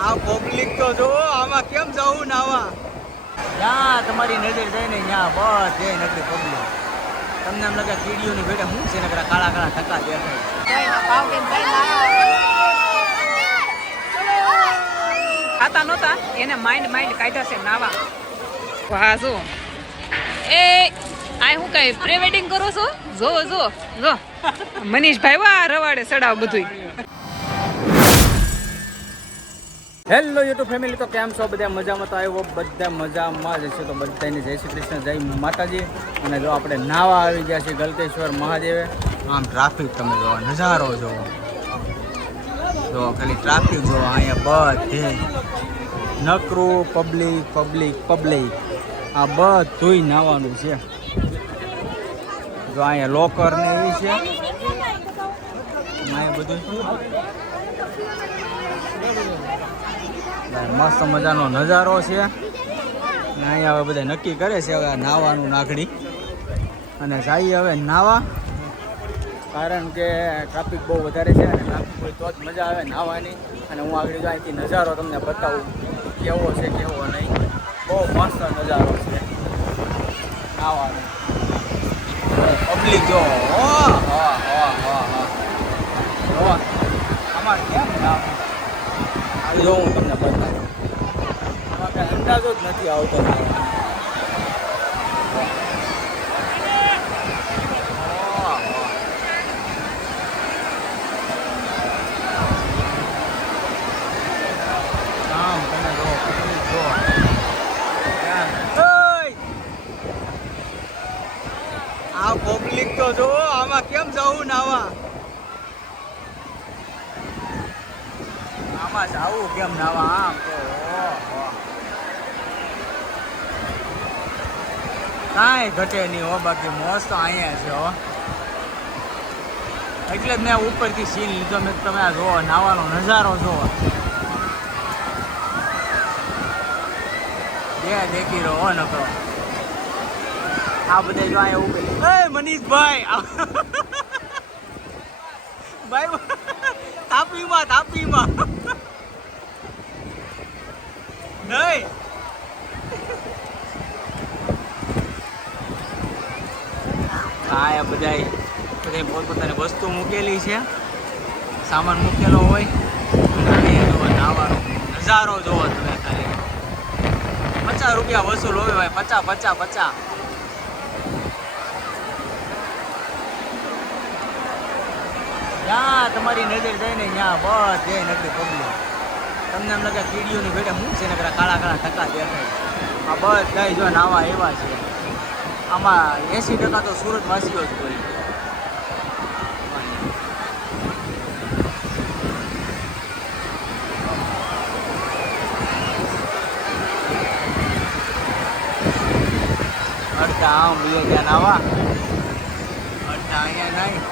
આ પબ્લિક તો જો આમાં કેમ જવું નાવા જ્યાં તમારી નજર જાય ને ત્યાં બસ જઈ નથી પબ્લિક તમને એમ લાગે કીડીઓની ભેટે શું છે ને કાળા કાળા ટકા દેખાય ખાતા નહોતા એને માઇન્ડ કાઢ્યા છે નાવા વાહ જો એ આ હું કઈ પ્રી વેડિંગ કરો છો જો જો જો મનીષભાઈ વાહ રવાડે સડાવ બધું. હેલો યુટ્યુબ ફેમિલી, તો કેમ છો બધા? મજામાં તો આવ્યો બધા મજામાં જ છે. તો બધાને જય શ્રી કૃષ્ણ, જય માતાજી. અને જો આપણે નાવા આવી ગયા છીએ ગલતેશ્વર મહાદેવે. આમ ટ્રાફિક તમે જોવો, નજારો જોવો, જો ખાલી ટ્રાફિક જોવો. અહીંયા બધે નકરું પબ્લિક આ બધુંય નાવાનું છે. જો અહીંયા લોકર ને એવી છે, અહીંયા બધું મસ્ત મજાનો નજારો છે. અહીંયા હવે બધા નક્કી કરે છે હવે નાવાનું નાખડી અને જઈએ હવે નાવા, કારણ કે ટ્રાફિક બહુ વધારે છે અને ટ્રાફિક હોય તો જ મજા આવે નાવાની. અને હું આગળ જો અહીંથી નજારો તમને બતાવું કેવો છે કેવો નહીં. બહુ મસ્ત નજારો છે નાવાનો. પબ્લિક જો આમાં કેમ નાવું જો હું તમને બતાવું. આમાં કઈ અંદાજો જ નથી આવતો. આ પબ્લિક તો જો આમાં કેમ જવું નાવા, આમાં જવું કેમ નાવા? આમ તો કાંઈ ઘટે નહીં હો. બાકી મોજ તો અહીંયા છે હો. એટલે જ મેં ઉપરથી સીન લીધો. મેં તમે આ જોવો નાવાનો નજારો જોવો, દેખી રહો નકરો. આ બધા જો અહીંયા ઉભે. મનીષભાઈ ભાઈ તાપીમાં નહીં. આ બધા પોતપોતાની વસ્તુ મૂકેલી છે, સામાન મૂકેલો હોય. અને જોવો નાવાનો નજારો જોવો તમે. ખાલી 50 રૂપિયા વસૂલ હોય ભાઈ, 50. જ્યાં તમારી નજર જાય ને ત્યાં બસ જઈ નથી પબ્લિક તમને એમ લાગે કીડીઓની ભેટે શું છે ને કાળા કાળા ટકા દેખાય. આ બધા જો નાવા એવા છે. આમાં 80% તો સુરત વાસીઓ જ હોય. અડધા આમ બે ત્યાં નાવા, અડધા અહીંયા નહીં.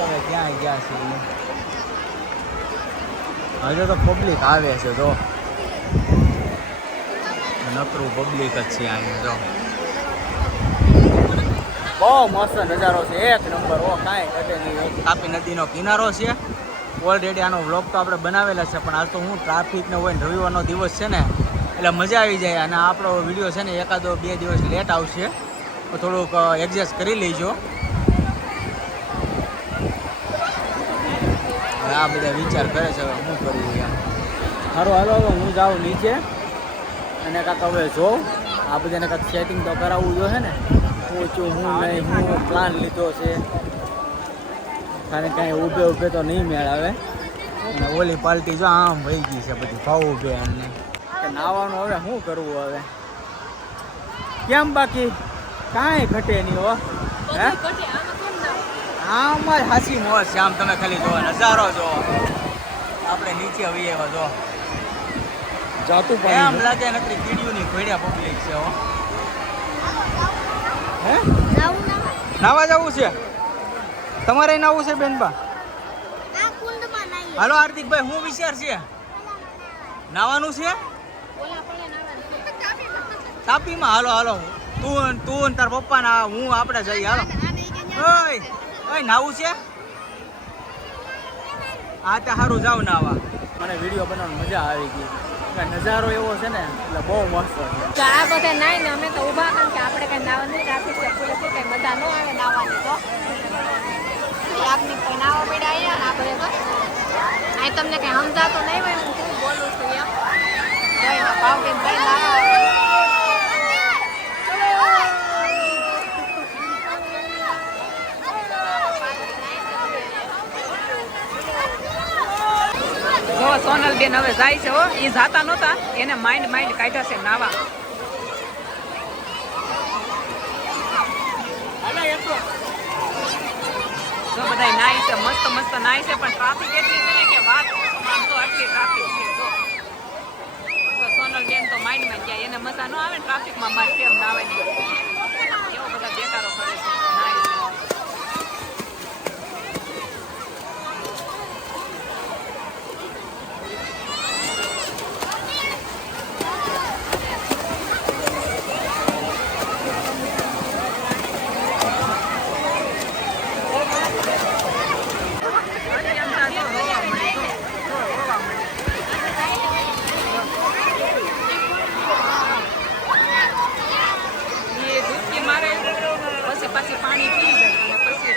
હવે ક્યાં ગયા છે હજુ તો પબ્લિક આવે છે. તો નકરું પબ્લિક જ છે અહીંયા. જો બહુ મસ્ત નજારો છે, એક નંબર હો. કાંઈ ઘટે નહીં. તાપી નદીનો કિનારો છે. ઓલરેડી આનો વ્લોગ તો આપણે બનાવેલા છે, પણ આ તો હું ટ્રાફિક ને હોય ને રવિવારનો દિવસ છે ને એટલે મજા આવી જાય. અને આપણો વિડીયો છે ને 1-2 દિવસ લેટ આવશે, તો થોડુંક એડજસ્ટ કરી લેજો. આ બધા વિચાર કરે છે હવે શું કરવું એમ. સારું હાલો હવે હું જાઉં નીચે અને કાંક હવે જોઉં. આ બધાને કાંક સેટિંગ તો કરાવવું જોઈએ ને. હું નહીં હું પ્લાન લીધો છે, કારણ કાંઈ ઊભે તો નહીં મેળ આવે. અને ઓલી પાર્ટી જો આમ વહી ગઈ છે બધી ભાવ ઊભે. એમને નાવાનું હવે શું કરવું હવે કેમ? બાકી કાંઈ ઘટે નહીં હો. હે આમાં હાસી મોજ છે. આમ તમે ખાલી જોવો નજારો જોવો. આપણે નીચે આવીએ જો જાતું પાણી એમ લાગે નથી કીડીઓની ભેડિયા પબ્લિક છે હો. હે નાવા જવું છે તમારે? નાવું છે બેનબા? હાલો હાર્દિકભાઈ, શું વિચાર છે? નાવાનું છે તાપીમાં? હાલો તું તાર પપ્પા ના હું આપણે જઈએ હાલો. ઓય નાવું છે આ તો સારું જાવ નાવા. મને વિડીયો બનાવવાની મજા આવી ગઈ. નજારો એવો છે ને એટલે બહુ મસ્ત છે. આ બધા નાઈ ને અમે તો ઊભા કારણ કે આપણે કઈ નાવા નહીં રાખી છે પૂરે કઈ મજા ન આવે નાવાની તો આપની કોઈ નાવા પડ્યા અહીંયા ને આપણે તો અહીં તમને કઈ સમજાતો નહીં હોય હું શું બોલું છું એમ કઈ ના ભાવ કે કઈ નાવા જો સોનલ બેન હવે જાય છે હો એ જાતા નહોતા એને માઇન્ડ કાઢ્યા છે નાવા. જો બધા નાઈ છે મસ્ત નાઈ છે પણ ટ્રાફિક એટલી છે ને કે વાત આમ તો આટલી ટ્રાફિક છે. જો સોનલ બેન તો માઇન્ડમાં ગયા એને મજા ન આવે ને ટ્રાફિકમાં મારે કેમ નાવાની એવો બધા બેકારો કરે છે નાઈ છે. પછી પાણી પી જાય અને પછી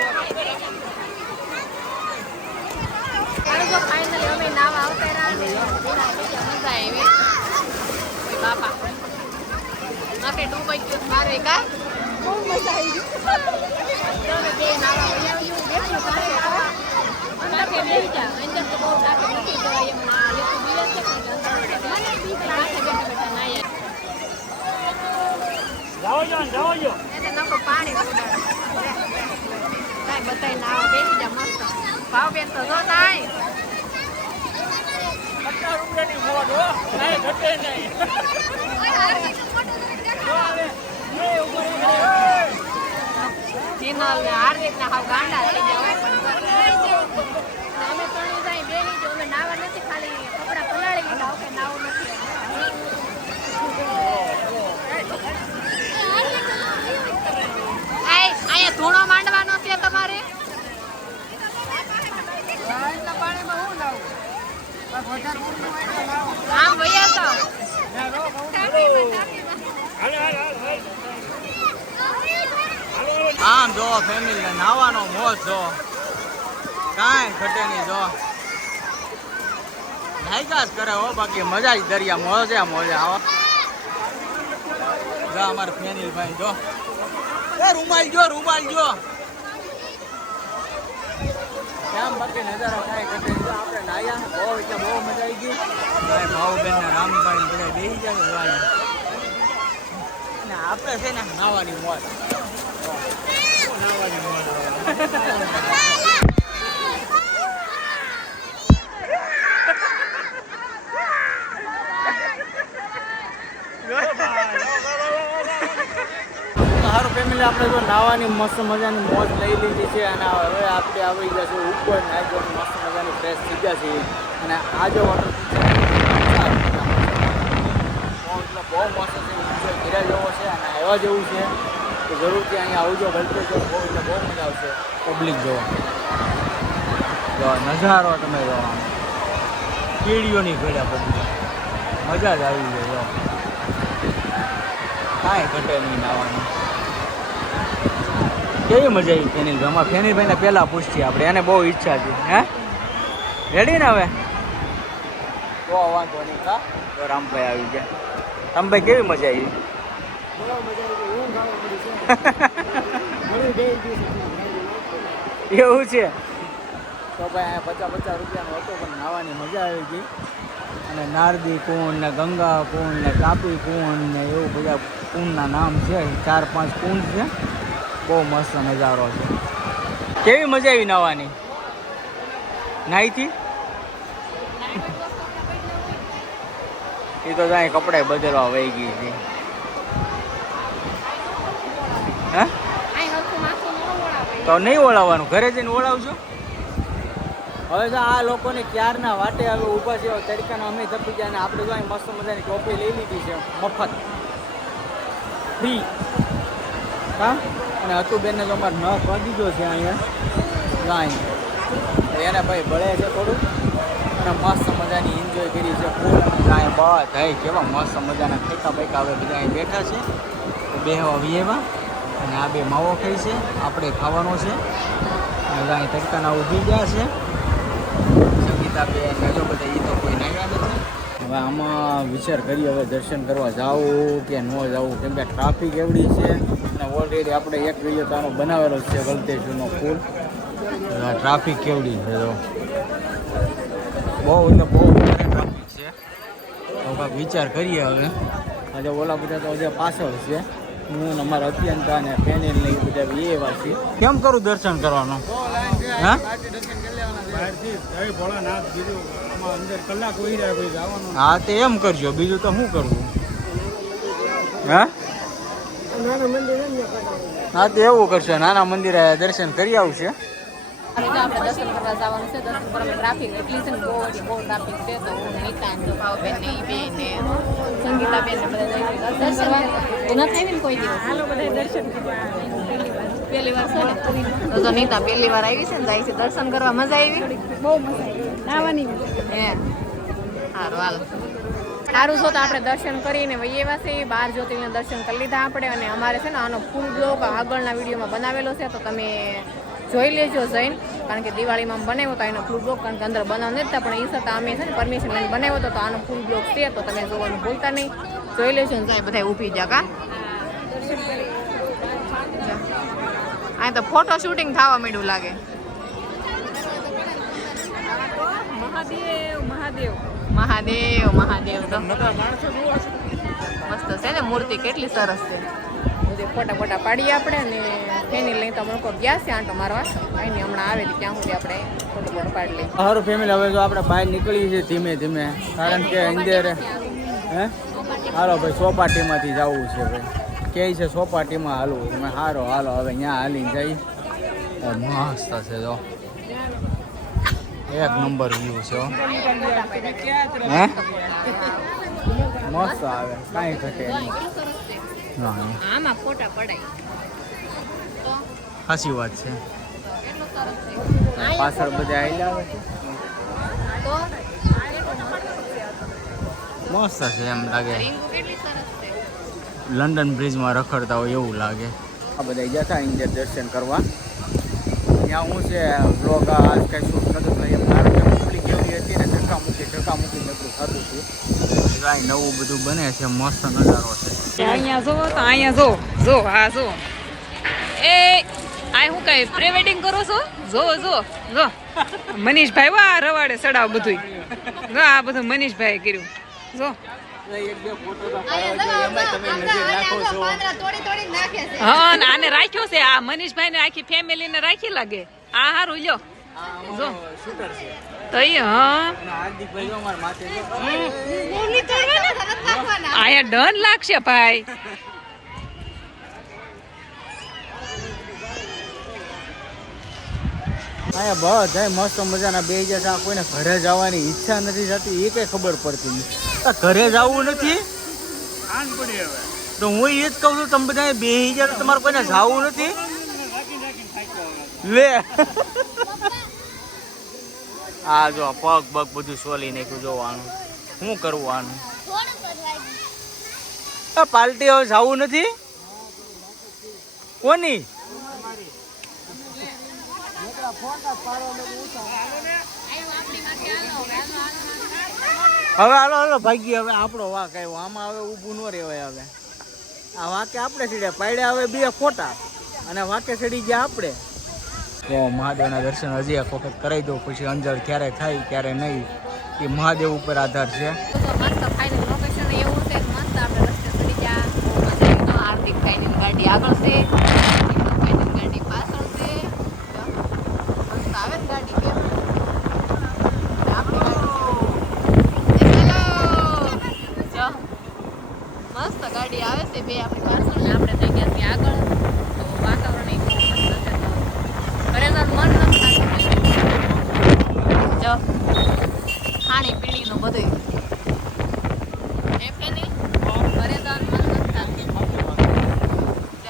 જો ફાઇનલી અમે નાવા આવતા રહ્યા ને મજા આવી. ઓય બાપા માથે ડૂબાઈ ગયો મારે કા બહુ મજા આવી ગઈ. બે નાવા બનાવ્યું બેઠું કાંઈ અંદર કે બેસી જા અંદર તો બહુ નાખે નથી જવાય એમ ના એ તો બીજ છે પણ મને બીજ નાખે બેઠા નાયા જાઓ એને નકો પાણી ઉડાડે કાંઈ બધાય નાવા બેસી જા મસ્ત. ભાવ બેન તો જો તાય 50 રૂપિયાની મોજ હો કાંઈ ઘટે નહીં. ચીનલ ને હાર્દિક ને હાવ ગાંડા થઈ જાય અમે ત્રણેય જાય બેની જો અમે નાવા નથી ખાલી કપડા પલાળી લીધા ઓકે નાવું નથી. અહીંયા ધૂણો માંડવાનો છે તમારે આમ ભૈયા તો આમ જો ફેમિલી નાવાનો મોજ જો કાંઈ ઘટે નહીં. જો નાયકા જ કરે હો બાકી મજા જ દરિયા મોજે આવો. જો અમારા ફેનિલ ભાઈ જો રૂમાલ જો આમ બાકી નજારો કાંઈ ઘટે નહીં. આપણે નાયા બહુ એટલે બહુ મજા આવી ગઈ. ભાઉબેન ને રામભાઈ બધા બેસી જાય જોવાની ને આપણે છે ને નાવાની મોજ. સારું ફેમિલી આપણે જો નાવાની મસ્ત મજાની મોજ લઈ લીધી છે અને હવે આપણે આવી ગયા છે ઉપર નાઈ જો મસ્ત મજાની ફ્રેશ થઈ ગયા છે. અને આ જો વોટર બહુ મસ્ત છે ઘેરા જેવો છે અને એવા જેવું છે તો જરૂરથી અહીંયા આવજો ભલતે જો બહુ એટલે બહુ મજા આવશે. પબ્લિક જોવા નજારો તમે જોવા કીડીઓની ઘડ્યા પબ્લિક મજા જ આવી જાય. કાંઈ ઘટે નહીં નાવાની. કેવી મજા આવી ફેનિલ અમારા ફેનિલભાઈને પહેલાં પૂછીએ આપણે એને બહુ ઈચ્છા છે. હે રેડી ને હવે તો વાંધો નહીં. હા તો રામભાઈ આવી ગયા. રામભાઈ કેવી મજા આવી? એવું છે તો ભાઈ અહીંયા 50 રૂપિયાનો હતો પણ નાવાની મજા આવી ગઈ. અને નારદી કુંડ ને ગંગા કુંડ ને કાપી કુંડ ને એવું બધા કુંડના નામ છે. 4-5 કુંડ છે. બહુ મસ્ત નજારો છે. કેવી મજા આવી નાવાની? નાહીથી એ તો જાય કપડાં બદલવા વહી ગઈ છે. હા તો નહીં ઓળાવવાનું ઘરે જઈને ઓળાવજો. હવે જો આ લોકોને ક્યારના વાટે હવે ઊભા છે તરીકાના અમે તપી ગયા અને આપણે જો અહીં મસ્ત મજાની ટોપી લઈ લીધી છે મફત ફ્રી હા અને અતુબેનને તો અમારે ન કરી દીધો છે અહીંયા લાઈન એને ભાઈ બળે છે થોડું અને મસ્ત મજાની એન્જોય કરી છે ફૂલ કાંઈ બસ થઈ કેવા મસ્ત મજાના ખેતા પૈકા હવે બધા અહીં બેઠા છે બે હવા વિયેવા અને આ બે માવો ખાઈ છે આપણે ખાવાનો છે અને અહીં તડકાના ઊભી ગયા છે સંગીતા બે જો બધા એ તો કોઈ નહીં આવે છે હવે આમાં વિચાર કરીએ હવે દર્શન કરવા જાવું કે ન જવું કેમ કે ટ્રાફિક એવડી છે અને ઓલરેડી આપણે એક વિડીયો તો આનો બનાવેલો છે ગલતેશ્વરનો પુલ ટ્રાફિક કેવડી છે તો બહુ એટલે બહુ વધારે ટ્રાફિક છે તો કાંઈક વિચાર કરીએ હવે આજે ઓલા બધા તો હજી પાછળ છે હું અમારા અત્યંત અને ફેનિલ ને એ બધા એવા છે કેમ કરું દર્શન કરવાનું હા હા તે એમ કરજો બીજું તો શું કરવું હા હા તો એવું કરશો નાના મંદિરે દર્શન કરી આવશે આપણે દર્શન કરવા જવાનું છે દર્શન કરવા ટ્રાફિક એટલી છે ને બહુ ટ્રાફિક છે તો હું નીતા ને ભાવબેન ને ઈ બેન ને સંગીતાબેન ને બધા દર્શન કરવા એના થાય ને કોઈ દિવસ હાલો બધા દર્શન કરવા પહેલી વાર છે ને તો નીતા પહેલી વાર આવી છે ને જાય છે દર્શન કરવા મજા આવી બહુ મજા આવી નાવાની હે સારું હાલ સારું છો તો આપણે દર્શન કરીને વહી એવા છે 12 જ્યોતિર્લિંગના દર્શન કરી લીધા આપણે અને અમારે છે ને આનો ફૂલ બ્લોગ આગળના વિડીયોમાં બનાવેલો છે તો તમે જોઈ લેજો જઈને કારણ કે દિવાળીમાં બનાવ્યો તો એનો ફૂલ બ્લોગ કારણ કે અંદર બનાવ નથી પણ એ છતાં અમે છે ને પરમિશન લઈને બનાવ્યો તો આનો ફૂલ બ્લોગ છે તો તમે જોવાનું ભૂલતા નહીં જોઈ લેજો ને જાય બધા ઊભી જા કા આ તો ફોટો શૂટિંગ થવા માંડ્યું લાગે મહાદેવ મહાદેવ મહાદેવ મહાદેવ તો મસ્ત છે ને મૂર્તિ કેટલી સરસ છે ફોટા ફોટા પાડીએ આપણે અને એની લઈને તો લોકો ગયા છે આંટો મારવા કઈ નહીં હમણાં આવે ત્યાં સુધી આપણે ફોટો ફોટો પાડી લઈએ સારું ફેમિલી હવે જો આપણે બહાર નીકળીએ છીએ ધીમે ધીમે કારણ કે અંદર હે હાલો ભાઈ સોપાટીમાંથી જવું છે ભાઈ કે છે સોપાટીમાં હાલવું તમે સારો હાલો હવે ત્યાં હાલીને જઈ મસ્ત છે જો એક નંબર વ્યૂ છે હે મસ્ત આવે કાંઈ ઘટે આમાં ફોટા પડાય સાચી વાત છે પાછળ બધા આવેલા આવે છે મસ્ત છે એમ લાગે લંડન બ્રિજમાં રખડતા હોય એવું લાગે આ બધા જતા અંદર દર્શન કરવા ત્યાં હું છે વ્લોગ આજ કાંઈ શૂટ નતું થયું કારણ કે પબ્લિક એવી હતી ને ધક્કા મૂકી નકરું થતું હતું કાંઈ નવું બધું બને છે મસ્ત નજારો છે અહીંયા જો તો અહીંયા જો હા જો એ આ હું કઈ પ્રી વેડિંગ કરો છો જો મનીષભાઈ વાહ રવાડે સડાવ બધું જો આ બધું મનીષભાઈ કર્યું જો હા આને રાખ્યો છે આ મનીષભાઈ ને આખી ફેમિલી ને રાખી લાગે આ હારું લ્યો જો તો હા અહીંયા ડન લાગશે ભાઈ અહીંયા બધા મસ્ત મજાના બે જતા કોઈને ઘરે જવાની ઈચ્છા નથી થતી એ કઈ ખબર પડતી નહીં ઘરે જવું નથી તો હું એ જ કહું છું તમે બધા બે જાય તમારે કોઈને જવું નથી લે આ જો પગ બગ બધું સોલી નાખ્યું જોવાનું શું કરવું આનું પાર્ટી હવે જવું નથી કોની હવે હાલો ભાગી હવે આપણો વાક આવ્યો આમાં હવે ઊભું ન રહેવાય હવે આ વાકે આપણે સીડ્યા પાડ્યા હવે બે ફોટા અને વાકે ચડી ગયા આપણે તો મહાદેવના દર્શન હજી એક વખત કરાવી દો પછી અંદર ક્યારે થાય ક્યારે નહીં એ મહાદેવ ઉપર આધાર છે ગાડી આગળ છે ગાડી પાછળ છે આવે ને ગાડી કેમ મસ્ત ગાડી આવે છે બે આપણી પાછળ ને આપણે થઈ ગયા છીએ આગળ તો વાતાવરણ એકદમ મસ્ત છે ખરેખર મન નથી જો ખાણી પીણીનું બધું એમ કે નહીં ખરેખર મન નથી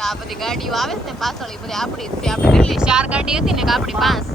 આ બધી ગાડીઓ આવે છે ને પાછળ એ બધી આપણી જ છે. આપણે કેટલી 4 ગાડી હતી ને કે આપણી 5